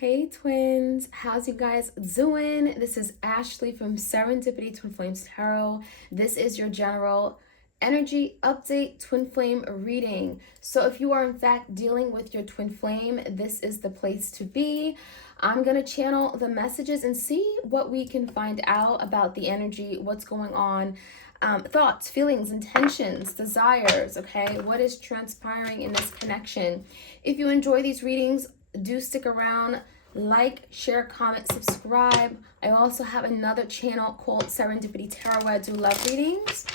Hey twins, how's you guys doing? This is Ashley from Serendipity Twinflames Tarot. This is your general energy update twin flame reading. So if you are in fact dealing with your twin flame, this is the place to be. I'm going to channel the messages and see what we can find out about the energy, what's going on, thoughts, feelings, intentions, desires, okay? What is transpiring in this connection? If you enjoy these readings, do stick around, like, share, comment, subscribe. I also have another channel called Serendipity Tarot where I do love readings.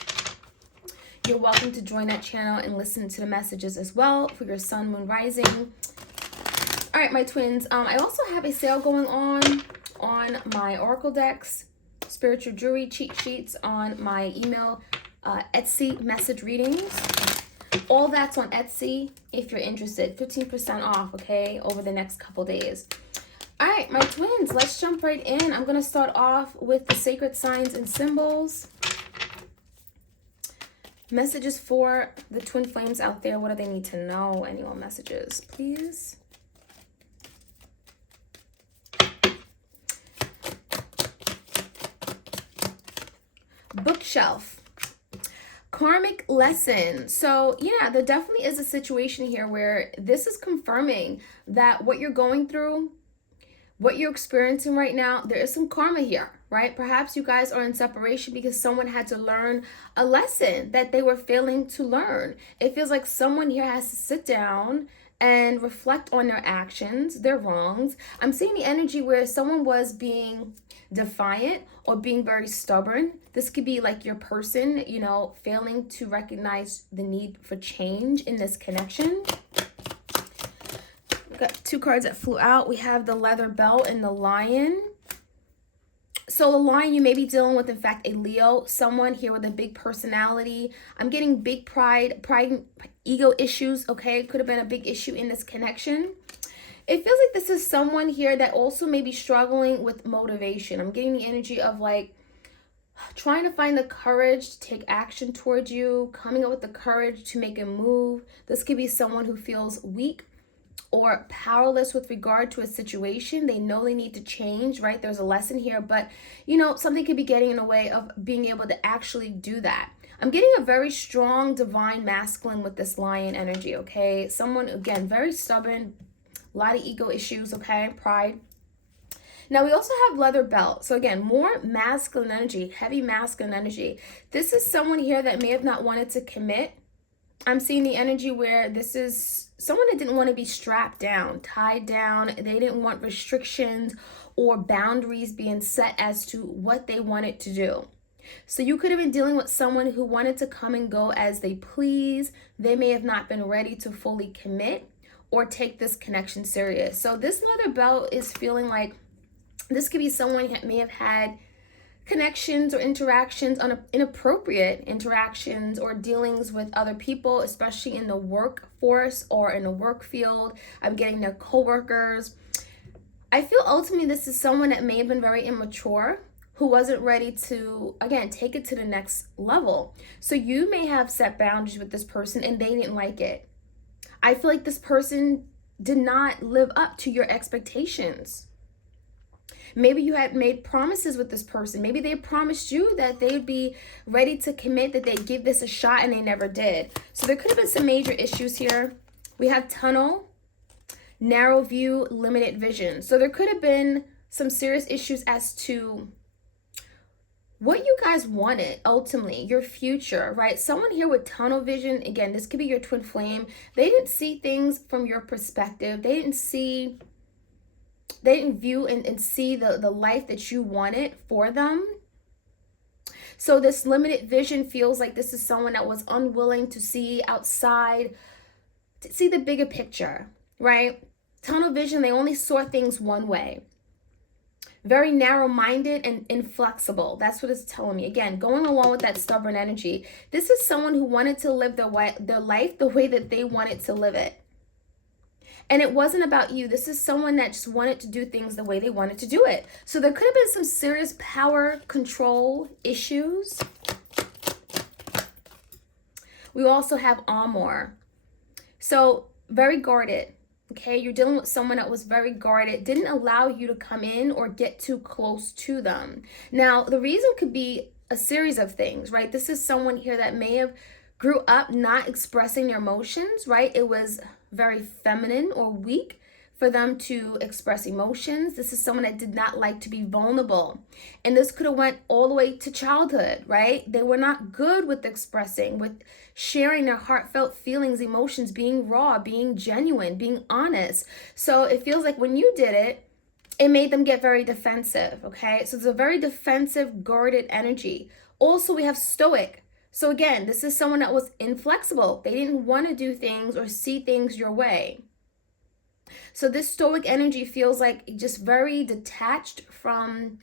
You're welcome to join that channel and listen to the messages as well for your sun, moon, rising. All right, my twins. I also have a sale going on my oracle decks, spiritual jewelry cheat sheets, on my email Etsy message readings. All that's on Etsy if you're interested. 15% off, okay, over the next couple days. All right, my twins, let's jump right in. I'm going to start off with the sacred signs and symbols. Messages for the twin flames out there. What do they need to know? Any more messages, please? Bookshelf. Karmic lesson. So yeah, there definitely is a situation here where this is confirming that what you're going through, what you're experiencing right now, there is some karma here, right? Perhaps you guys are in separation because someone had to learn a lesson that they were failing to learn. It feels like someone here has to sit down and reflect on their actions, their wrongs. I'm seeing the energy where someone was being defiant or being very stubborn. This could be like your person, you know, failing to recognize the need for change in this connection. We've got two cards that flew out. We have the leather belt and the lion. So the lion, you may be dealing with, in fact, a Leo, someone here with a big personality. I'm getting big pride, ego issues, okay? Could have been a big issue in this connection. It feels like this is someone here that also may be struggling with motivation. I'm getting the energy of like trying to find the courage to take action towards you, coming up with the courage to make a move. This could be someone who feels weak or powerless with regard to a situation. They know they need to change, right? There's a lesson here, but you know, something could be getting in the way of being able to actually do that. I'm getting a very strong divine masculine with this lion energy, okay? Someone, again, very stubborn, a lot of ego issues, okay? Pride. Now, we also have leather belt. So again, more masculine energy, heavy masculine energy. This is someone here that may have not wanted to commit. I'm seeing the energy where this is someone that didn't want to be strapped down, tied down. They didn't want restrictions or boundaries being set as to what they wanted to do. So you could have been dealing with someone who wanted to come and go as they please. They may have not been ready to fully commit or take this connection serious. So this leather belt is feeling like this could be someone that may have had connections or interactions, inappropriate interactions or dealings with other people, especially in the workforce or in the work field. I'm getting their coworkers. I feel ultimately this is someone that may have been very immature, who wasn't ready to, again, take it to the next level. So you may have set boundaries with this person and they didn't like it. I feel like this person did not live up to your expectations. Maybe you had made promises with this person. Maybe they promised you that they'd be ready to commit, that they'd give this a shot, and they never did. So there could have been some major issues here. We have tunnel, narrow view, limited vision. So there could have been some serious issues as to what you guys wanted, ultimately, your future, right? Someone here with tunnel vision, again, this could be your twin flame. They didn't see things from your perspective. They didn't view and see the life that you wanted for them. So this limited vision feels like this is someone that was unwilling to see outside, to see the bigger picture, right? Tunnel vision, they only saw things one way. Very narrow-minded and inflexible. That's what it's telling me. Again, going along with that stubborn energy. This is someone who wanted to live their life the way that they wanted to live it. And it wasn't about you. This is someone that just wanted to do things the way they wanted to do it. So there could have been some serious power control issues. We also have armor. So very guarded, Okay, you're dealing with someone that was very guarded, didn't allow you to come in or get too close to them. Now, the reason could be a series of things, right? This is someone here that may have grew up not expressing their emotions, right? It was very feminine or weak for them to express emotions. This is someone that did not like to be vulnerable. And this could have went all the way to childhood, right? They were not good with expressing, with sharing their heartfelt feelings, emotions, being raw, being genuine, being honest. So it feels like when you did it, it made them get very defensive, okay? So it's a very defensive, guarded energy. Also, we have stoic. So again, this is someone that was inflexible. They didn't want to do things or see things your way. So this stoic energy feels like just very detached from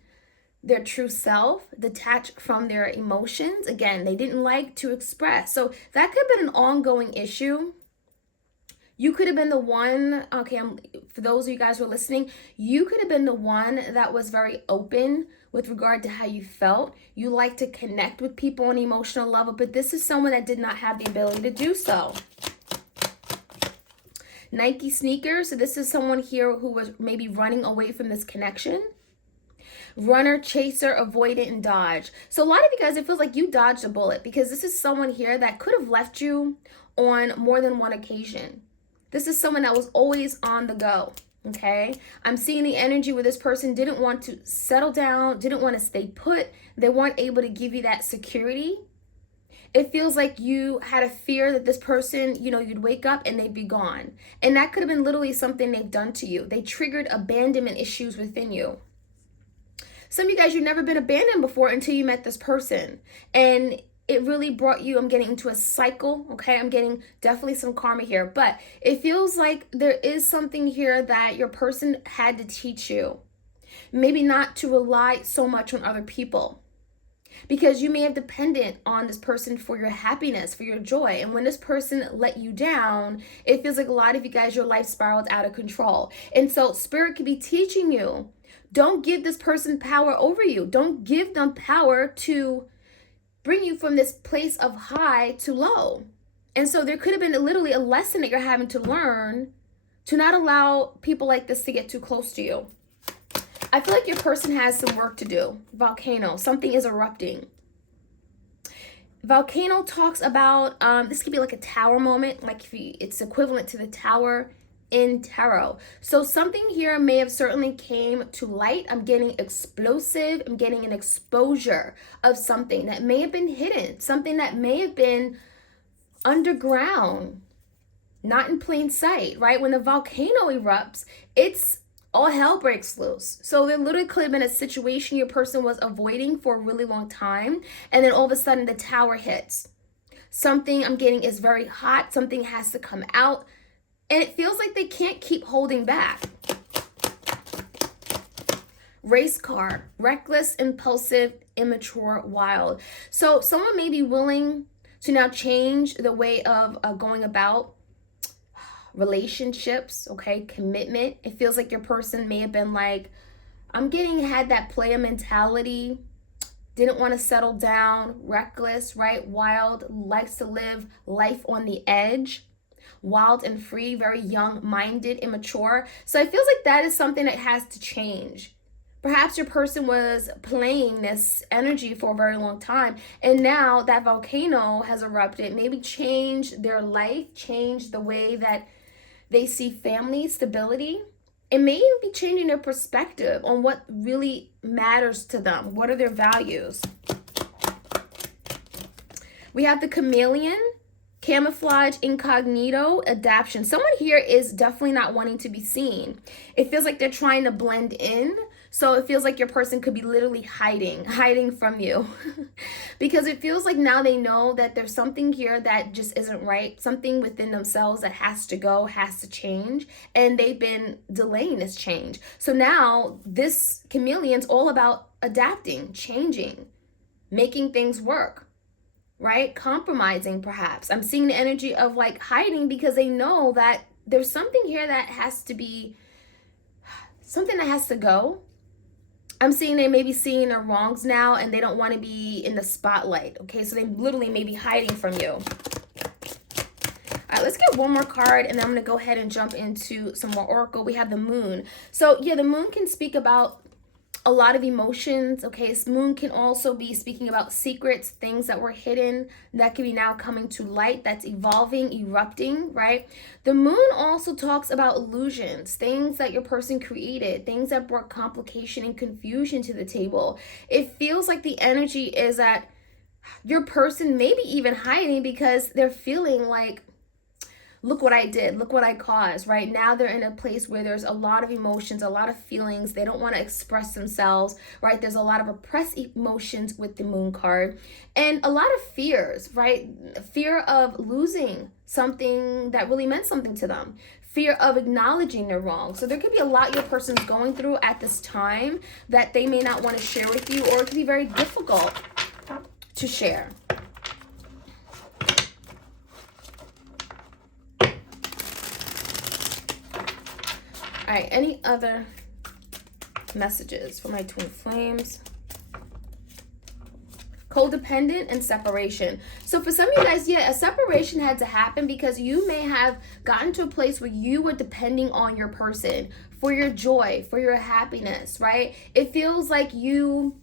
their true self, detached from their emotions. Again, they didn't like to express. So that could have been an ongoing issue. You could have been the one, okay, for those of you guys who are listening, you could have been the one that was very open with regard to how you felt. You like to connect with people on an emotional level, but this is someone that did not have the ability to do so. Nike sneakers. So this is someone here who was maybe running away from this connection. Runner, chaser, avoidant, and dodge. So a lot of you guys, it feels like you dodged a bullet because this is someone here that could have left you on more than one occasion. This is someone that was always on the go. Okay, I'm seeing the energy where this person didn't want to settle down, didn't want to stay put. They weren't able to give you that security. It feels like you had a fear that this person, you'd wake up and they'd be gone. And that could have been literally something they've done to you. They triggered abandonment issues within you. Some of you guys, you've never been abandoned before until you met this person. And it really brought you, I'm getting into a cycle, okay? I'm getting definitely some karma here. But it feels like there is something here that your person had to teach you. Maybe not to rely so much on other people. Because you may have depended on this person for your happiness, for your joy. And when this person let you down, it feels like a lot of you guys, your life spiraled out of control. And so Spirit could be teaching you, don't give this person power over you. Don't give them power to bring you from this place of high to low. And so there could have been literally a lesson that you're having to learn to not allow people like this to get too close to you. I feel like your person has some work to do. Volcano, something is erupting. Volcano talks about, this could be like a tower moment, like it's equivalent to the tower in tarot. So something here may have certainly came to light. I'm getting explosive. I'm getting an exposure of something that may have been hidden, something that may have been underground, not in plain sight, right? When the volcano erupts, it's all hell breaks loose. So there literally could have been a situation your person was avoiding for a really long time, and then all of a sudden the tower hits. Something I'm getting is very hot. Something has to come out, and it feels like they can't keep holding back. Race car, reckless, impulsive, immature, wild. So someone may be willing to now change the way of going about relationships, okay, commitment. It feels like your person may have been like, had that player mentality, didn't want to settle down, reckless, right, wild, likes to live life on the edge, wild and free, very young-minded, immature. So it feels like that is something that has to change. Perhaps your person was playing this energy for a very long time, and now that volcano has erupted, maybe changed their life, changed the way that they see family, stability. It may even be changing their perspective on what really matters to them. What are their values? We have the chameleon, camouflage, incognito, adaptation. Someone here is definitely not wanting to be seen. It feels like they're trying to blend in. So it feels like your person could be literally hiding from you. Because it feels like now they know that there's something here that just isn't right. Something within themselves that has to go, has to change. And they've been delaying this change. So now this chameleon's all about adapting, changing, making things work, right? Compromising perhaps. I'm seeing the energy of like hiding because they know that there's something here that has to be, something that has to go. I'm seeing they may be seeing their wrongs now and they don't want to be in the spotlight. Okay, so they literally may be hiding from you. All right, let's get one more card, and then I'm going to go ahead and jump into some more oracle. We have the moon. So yeah, the moon can speak about a lot of emotions. Okay, this moon can also be speaking about secrets, things that were hidden that can be now coming to light, that's evolving, erupting, right? The moon also talks about illusions, things that your person created, things that brought complication and confusion to the table. It feels like the energy is that your person maybe even hiding because they're feeling like, look what I did, look what I caused. Right now they're in a place where there's a lot of emotions, a lot of feelings. They don't want to express themselves, right? There's a lot of repressed emotions with the moon card, and a lot of fears, right? Fear of losing something that really meant something to them, fear of acknowledging their wrong. So there could be a lot your person's going through at this time that they may not want to share with you, or it could be very difficult to share. All right, any other messages for my twin flames? Codependent and separation. So for some of you guys, yeah, a separation had to happen because you may have gotten to a place where you were depending on your person for your joy, for your happiness, right? It feels like you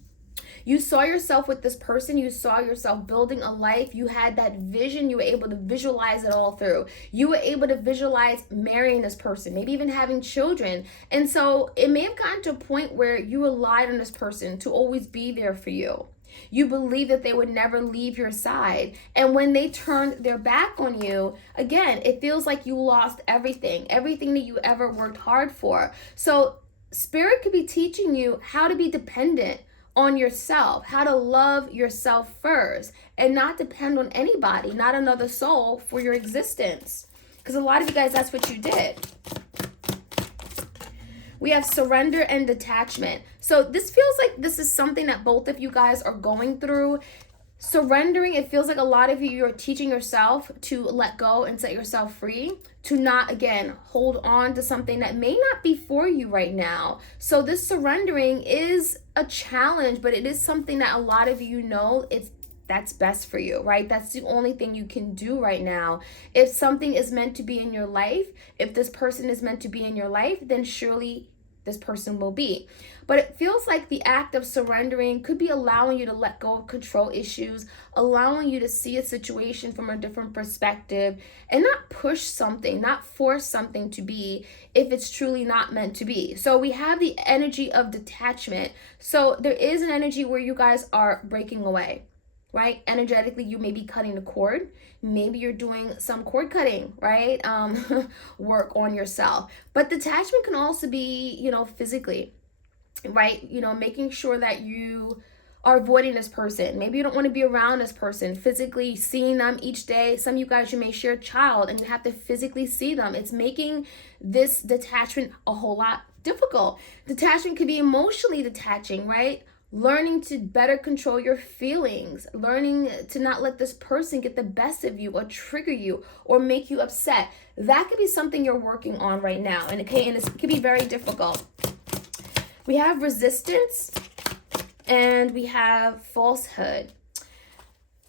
saw yourself with this person. You saw yourself building a life. You had that vision. You were able to visualize it all through. You were able to visualize marrying this person, maybe even having children. And so it may have gotten to a point where you relied on this person to always be there for you. You believe that they would never leave your side. And when they turned their back on you, again, it feels like you lost everything that you ever worked hard for. So Spirit could be teaching you how to be dependent on yourself, how to love yourself first and not depend on anybody, not another soul for your existence. Because a lot of you guys, that's what you did. We have surrender and detachment. So this feels like this is something that both of you guys are going through. Surrendering, it feels like a lot of you, you're teaching yourself to let go and set yourself free, to not, again, hold on to something that may not be for you right now. So this surrendering is a challenge, but it is something that a lot of you know that's best for you, right? That's the only thing you can do right now. If something is meant to be in your life, if this person is meant to be in your life, then surely this person will be. But it feels like the act of surrendering could be allowing you to let go of control issues, allowing you to see a situation from a different perspective, and not push something, not force something to be if it's truly not meant to be. So we have the energy of detachment. So there is an energy where you guys are breaking away, right? Energetically, you may be cutting the cord. Maybe you're doing some cord cutting, right? Work on yourself. But detachment can also be, physically, right? Making sure that you are avoiding this person. Maybe you don't want to be around this person, physically seeing them each day. Some of you guys, you may share a child and you have to physically see them. It's making this detachment a whole lot difficult. Detachment could be emotionally detaching, right? Learning to better control your feelings, learning to not let this person get the best of you or trigger you or make you upset. That could be something you're working on right now. And it could be very difficult. We have resistance and we have falsehood.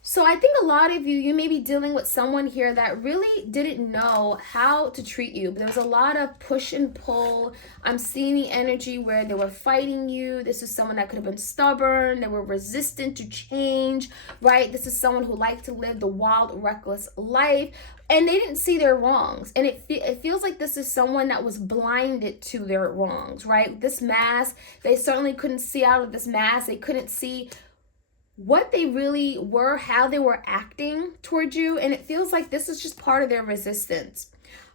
So I think a lot of you may be dealing with someone here that really didn't know how to treat you. There was a lot of push and pull. I'm seeing the energy where they were fighting you. This is someone that could have been stubborn. They were resistant to change, right? This is someone who liked to live the wild, reckless life. And they didn't see their wrongs. And it feels like this is someone that was blinded to their wrongs, right? This mask, they certainly couldn't see out of this mask. They couldn't see what they really were, how they were acting towards you. And it feels like this is just part of their resistance.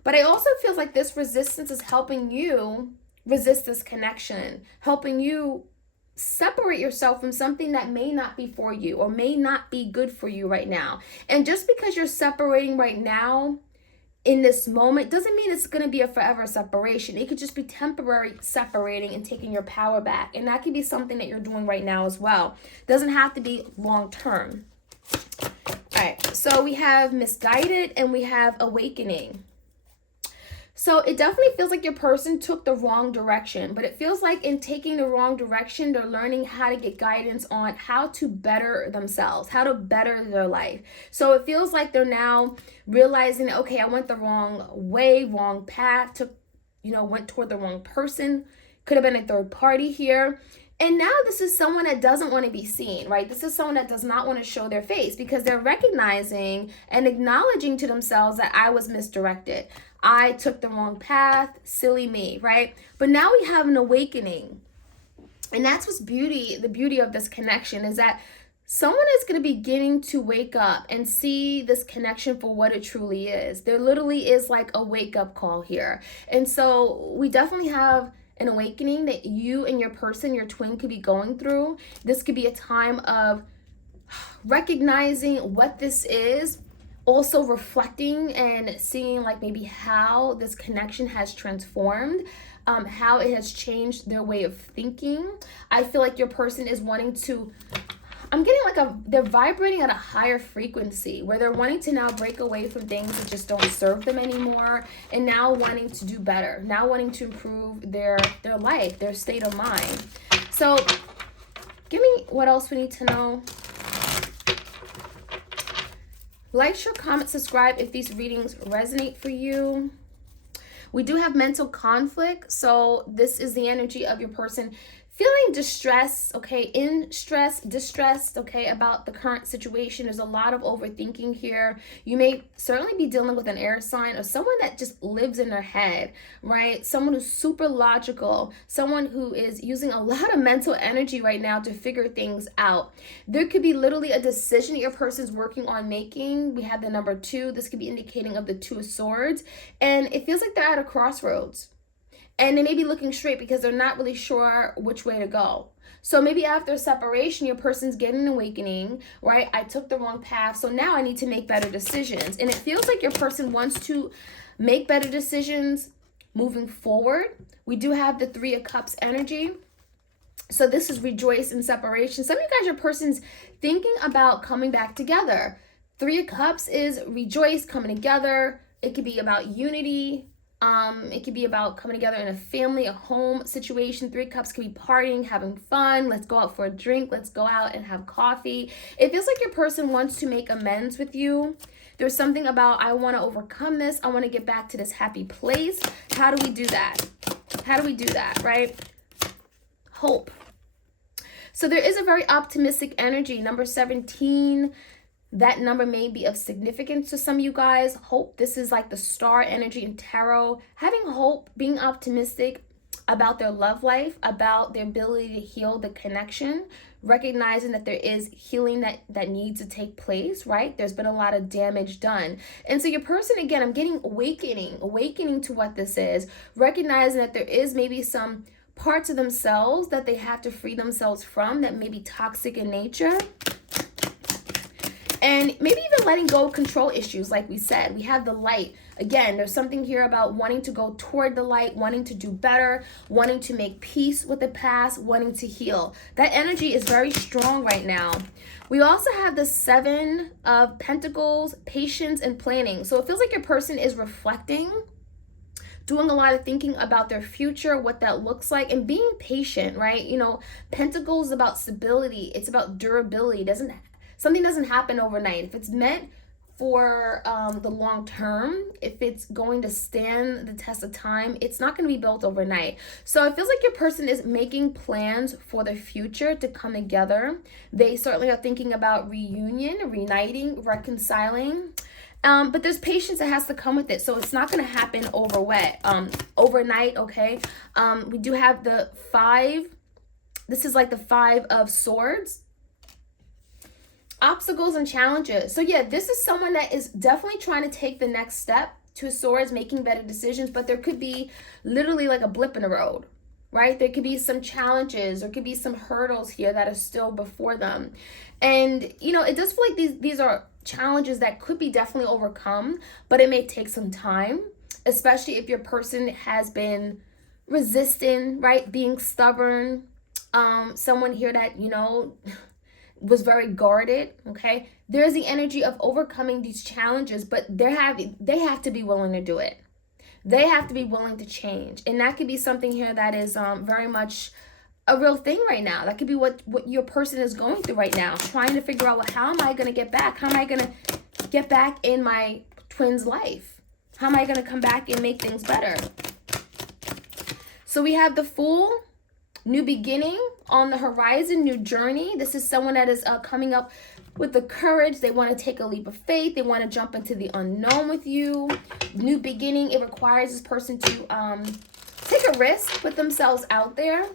But I also feel like this resistance is helping you resist this connection, helping you separate yourself from something that may not be for you or may not be good for you right now. And just because you're separating right now in this moment doesn't mean it's going to be a forever separation. It could just be temporary separating and taking your power back. And that could be something that you're doing right now as well. Doesn't have to be long term. All right, so we have misguided and we have awakening. So it definitely feels like your person took the wrong direction, but it feels like in taking the wrong direction, they're learning how to get guidance on how to better themselves, how to better their life. So it feels like they're now realizing, okay, I went the wrong way, wrong path, went toward the wrong person. Could have been a third party here. And now this is someone that doesn't want to be seen, right? This is someone that does not want to show their face because they're recognizing and acknowledging to themselves that I was misdirected. I took the wrong path, silly me, right? But now we have an awakening. And that's what's the beauty of this connection is that someone is going to be beginning to wake up and see this connection for what it truly is. There literally is like a wake up call here. And so we definitely have an awakening that you and your person, your twin, could be going through. This could be a time of recognizing what this is, also reflecting and seeing like maybe how this connection has transformed, how it has changed their way of thinking. I feel like your person is wanting to, I'm getting like they're vibrating at a higher frequency where they're wanting to now break away from things that just don't serve them anymore, and now wanting to do better, now wanting to improve their life, their state of mind. So give me what else we need to know. Like, share, comment, subscribe if these readings resonate for you. We do have mental conflict. So this is the energy of your person feeling distress, okay, in stress, distressed, okay, about the current situation. There's a lot of overthinking here. You may certainly be dealing with an air sign or someone that just lives in their head, right? Someone who's super logical, someone who is using a lot of mental energy right now to figure things out. There could be literally a decision that your person's working on making. We have the number 2. This could be indicating of the 2 of Swords. And it feels like they're at a crossroads. And they may be looking straight because they're not really sure which way to go. So maybe after separation, your person's getting an awakening, right? I took the wrong path, so now I need to make better decisions. And it feels like your person wants to make better decisions moving forward. We do have the 3 of Cups energy. So this is rejoice in separation. Some of you guys, your person's thinking about coming back together. 3 of Cups is rejoice, coming together. It could be about unity. It could be about coming together in a family, a home situation. 3 Cups could be partying, having fun. Let's go out for a drink. Let's go out and have coffee. It feels like your person wants to make amends with you. There's something about, I want to overcome this. I want to get back to this happy place. How do we do that? How do we do that, right? Hope. So there is a very optimistic energy. Number 17. That number may be of significance to some of you guys. Hope, this is like the star energy in tarot. Having hope, being optimistic about their love life, about their ability to heal the connection, recognizing that there is healing that needs to take place, right? There's been a lot of damage done. And so your person, again, I'm getting awakening to what this is, recognizing that there is maybe some parts of themselves that they have to free themselves from that may be toxic in nature. And maybe even letting go of control issues, like we said. We have the light. Again, there's something here about wanting to go toward the light, wanting to do better, wanting to make peace with the past, wanting to heal. That energy is very strong right now. We also have the 7 of Pentacles, patience and planning. So it feels like your person is reflecting, doing a lot of thinking about their future, what that looks like, and being patient, right? You know, Pentacles is about stability. It's about durability. Something doesn't happen overnight. If it's meant for the long term, if it's going to stand the test of time, it's not going to be built overnight. So it feels like your person is making plans for the future to come together. They certainly are thinking about reunion, reuniting, reconciling. But there's patience that has to come with it. So it's not going to happen overnight, okay? We do have the 5. This is like the 5 of Swords. Obstacles and challenges. So yeah, this is someone that is definitely trying to take the next step to Swords, making better decisions, but there could be literally like a blip in the road, right? There could be some challenges, there could be some hurdles here that are still before them. And, you know, it does feel like these are challenges that could be definitely overcome, but it may take some time, especially if your person has been resisting, right? Being stubborn. Someone here that, you know, was very guarded, okay? There's the energy of overcoming these challenges, but they have to be willing to do it. They have to be willing to change. And that could be something here that is very much a real thing right now. That could be what your person is going through right now, trying to figure out, well, how am I going to get back? How am I going to get back in my twin's life? How am I going to come back and make things better? So we have the Fool, new beginning on the horizon, new journey. This is someone that is coming up with the courage. They want to take a leap of faith. They want to jump into the unknown with you. New beginning. It requires this person to take a risk, put themselves out there,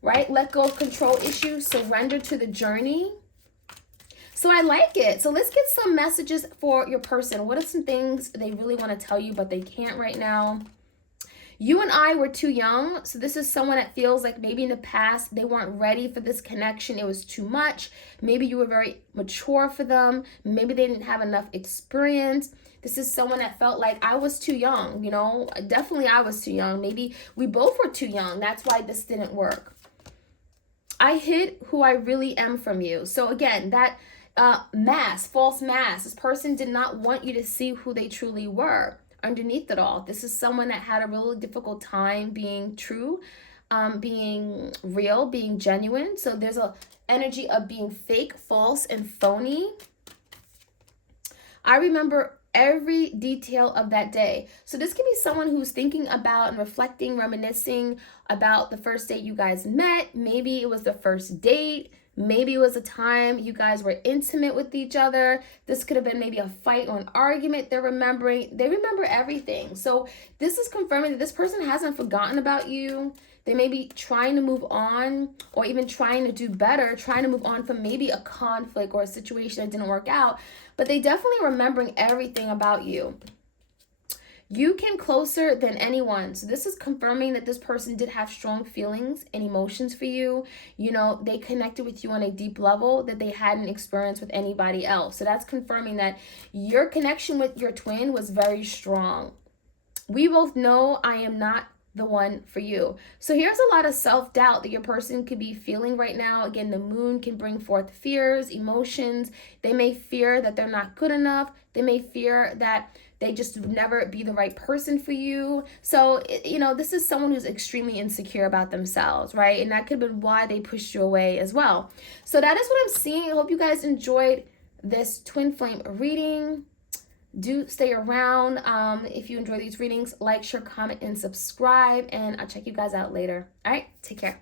right? Let go of control issues, surrender to the journey. So I like it. So let's get some messages for your person. What are some things they really want to tell you, but they can't right now? You and I were too young. So this is someone that feels like maybe in the past they weren't ready for this connection. It was too much. Maybe you were very mature for them. Maybe they didn't have enough experience. This is someone that felt like I was too young. You know, definitely I was too young. Maybe we both were too young. That's why this didn't work. I hid who I really am from you. So again, that mask, false mask. This person did not want you to see who they truly were. Underneath it all, this is someone that had a really difficult time being true, being real, being genuine. So there's a energy of being fake, false, and phony. I remember every detail of that day. So this can be someone who's thinking about and reflecting, reminiscing about the first date you guys met. Maybe it was the first date. Maybe it was a time you guys were intimate with each other. This could have been maybe a fight or an argument they're remembering. They remember everything. So this is confirming that this person hasn't forgotten about you. They may be trying to move on or even trying to do better, trying to move on from maybe a conflict or a situation that didn't work out. But they definitely are remembering everything about you. You came closer than anyone. So this is confirming that this person did have strong feelings and emotions for you. You know, they connected with you on a deep level that they hadn't experienced with anybody else. So that's confirming that your connection with your twin was very strong. We both know I am not the one for you. So here's a lot of self-doubt that your person could be feeling right now. Again, the moon can bring forth fears, emotions. They may fear that they're not good enough. They may fear that they just would never be the right person for you. So, you know, this is someone who's extremely insecure about themselves, right? And that could have been why they pushed you away as well. So that is what I'm seeing. I hope you guys enjoyed this twin flame reading. Do stay around. If you enjoy these readings, like, share, comment, and subscribe. And I'll check you guys out later. All right, take care.